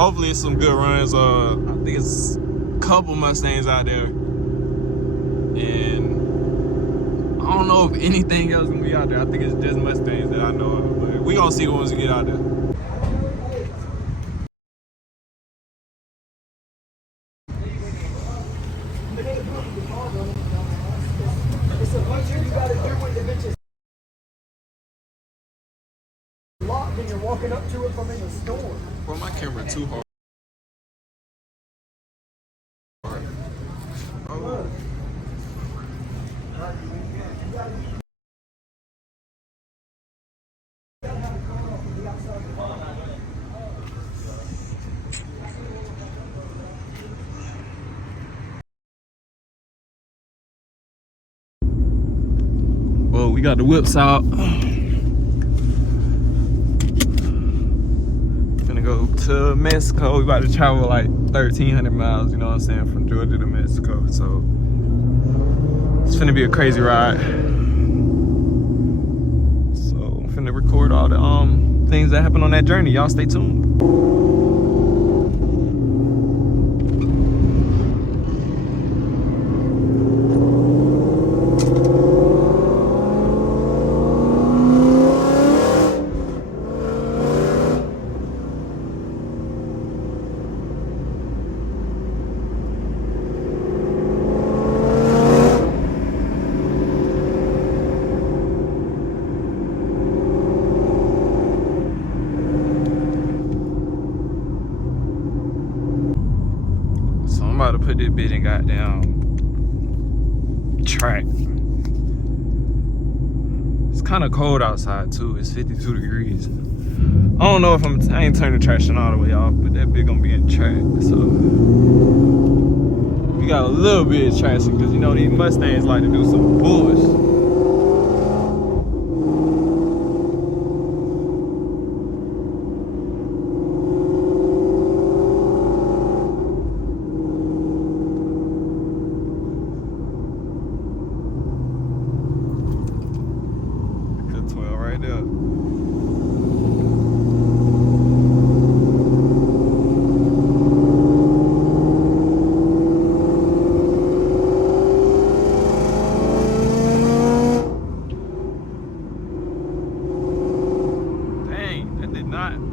Hopefully it's some good runs. I think it's a couple Mustangs out there. And I don't know if anything else gonna be out there. I think it's just Mustangs that I know of. But we gonna see once we get out there. It's a feature you gotta do when the bitch is locked and you're walking up to it from in the store. Bro, my camera too hard. Oh. Well, we got the whips out. Gonna go to Mexico. We about to travel like 1,300 miles, you know what I'm saying, from Georgia to Mexico. So it's finna be a crazy ride. So I'm finna record all the things that happen on that journey. Y'all stay tuned. I'm about to put this bitch in goddamn track. It's kind of cold outside too. It's 52 degrees. I don't know if I ain't turning the traction all the way off, but that bitch gonna be in track. So we got a little bit of traction because you know these Mustangs like to do some bullshit.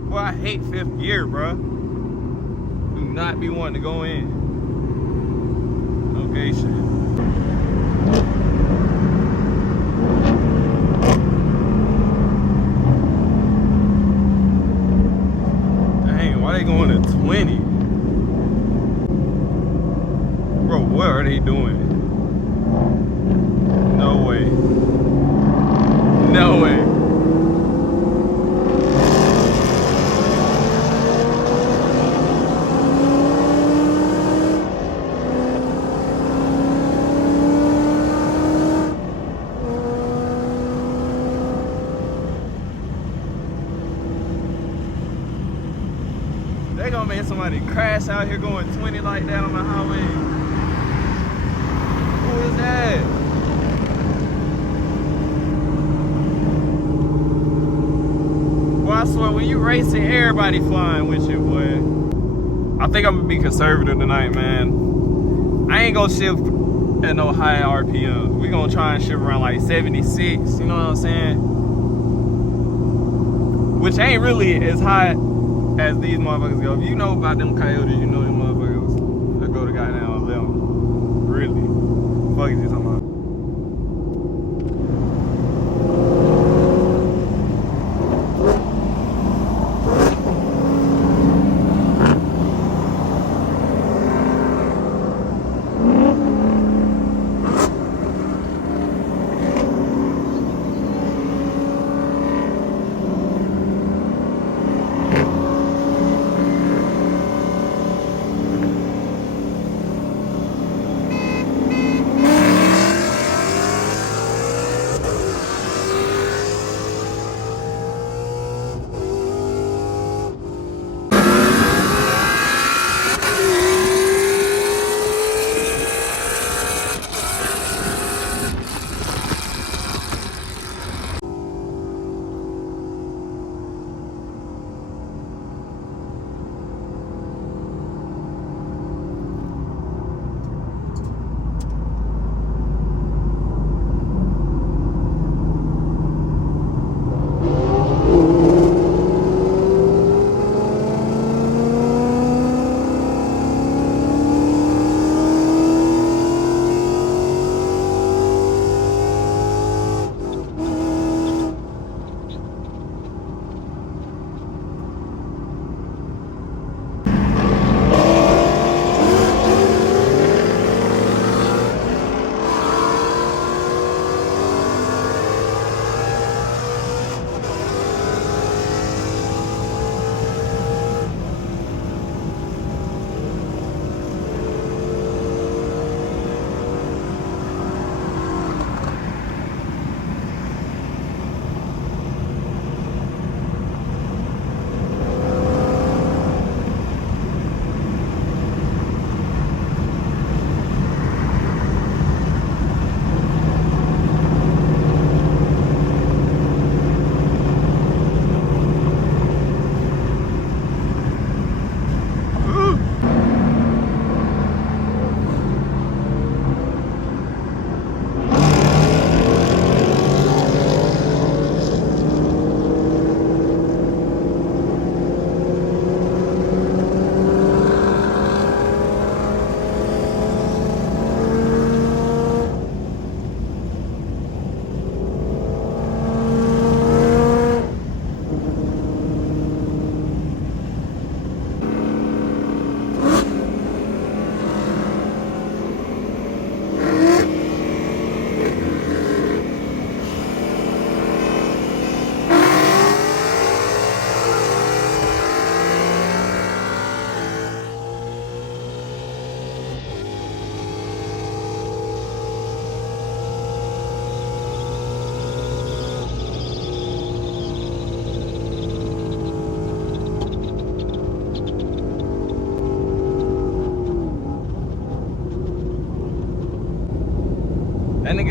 Well, I hate fifth gear, bro. Do not be wanting to go in. Okay, shit. Dang, why they going to 20? Bro, what are they doing? No way. No way. They gonna make somebody crash out here going 20 like that on the highway. Who is that? Boy, I swear, when you racing, everybody flying with you, boy. I think I'm gonna be conservative tonight, man. I ain't gonna shift at no high RPM. We gonna try and shift around like 76, you know what I'm saying? Which ain't really as high as these motherfuckers go. If you know about them coyotes, you know them motherfuckers that go to goddamn 11. Really. Fuck is you talking about?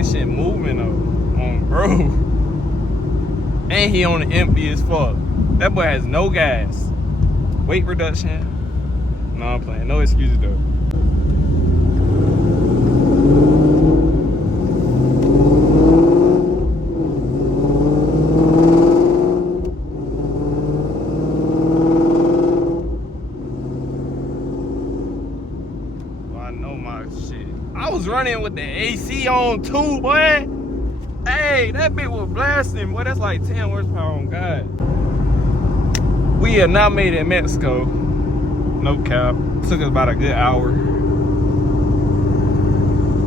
this shit moving though, bro. And he on the empty as fuck. That boy has no gas. Weight reduction. No, I'm playing. No excuses though. I was running with the AC on too, boy. Hey, that bitch was blasting, boy. That's like 10 horsepower on God. We have not made it in Mexico. No cap. Took us about a good hour.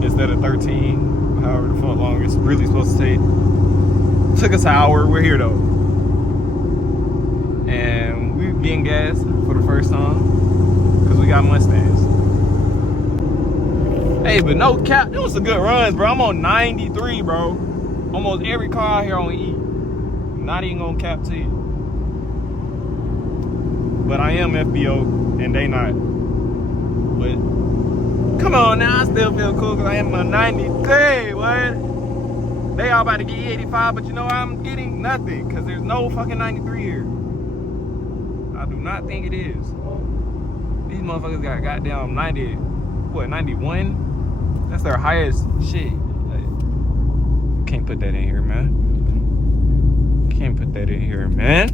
Instead of 13, however the fuck long it's really supposed to take. Took us an hour. We're here though. And we getting gas for the first time. Because we got Mustangs. Hey, but no cap, it was some good runs, bro. I'm on 93, bro. Almost every car out here on E. Not even gonna cap to you. But I am FBO, and they not. But come on now, I still feel cool because I am a 93, what? They all about to get 85, but you know I'm getting nothing because there's no fucking 93 here. I do not think it is. These motherfuckers got goddamn 90, what, 91? That's their highest shit. Like, can't put that in here, man. Can't put that in here, man.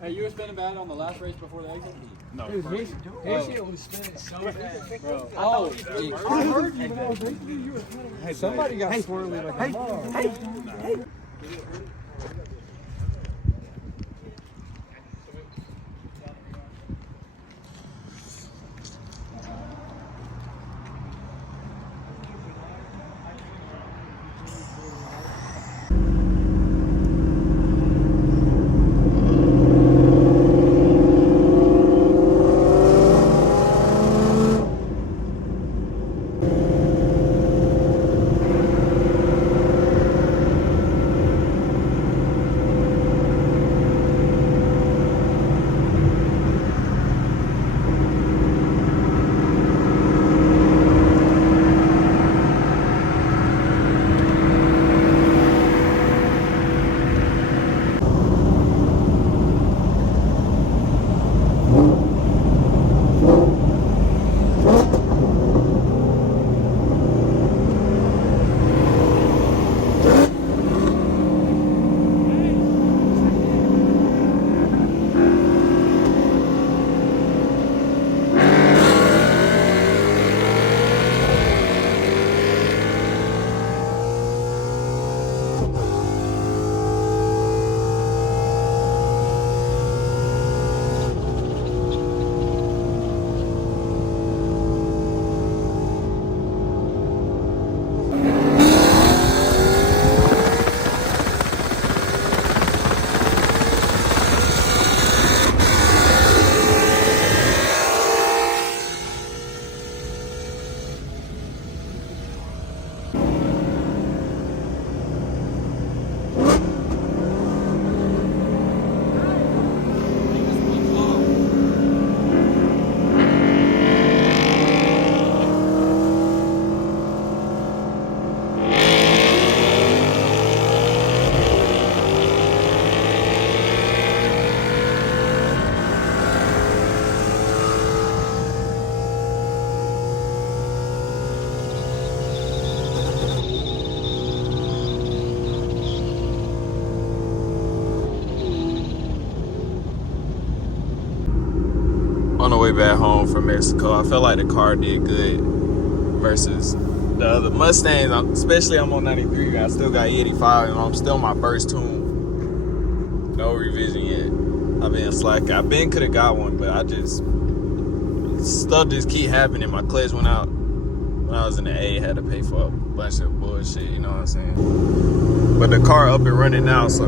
Hey, you were spinning bad on the last race before the exit? No. Dude, his shit was spinning so bad. Bro. I heard you when I was racing you. You were spinning. Hey, somebody got swirly like a mom. Hey. On the way back home from Mexico, I felt like the car did good versus the other Mustangs. Especially I'm on 93, I still got 85, and I'm still my first tune. No revision yet. I've been slacking. I could have got one, but stuff just keep happening. My clutch went out. when I was in the A, had to pay for a bunch of bullshit, you know what I'm saying? But the car up and running now, so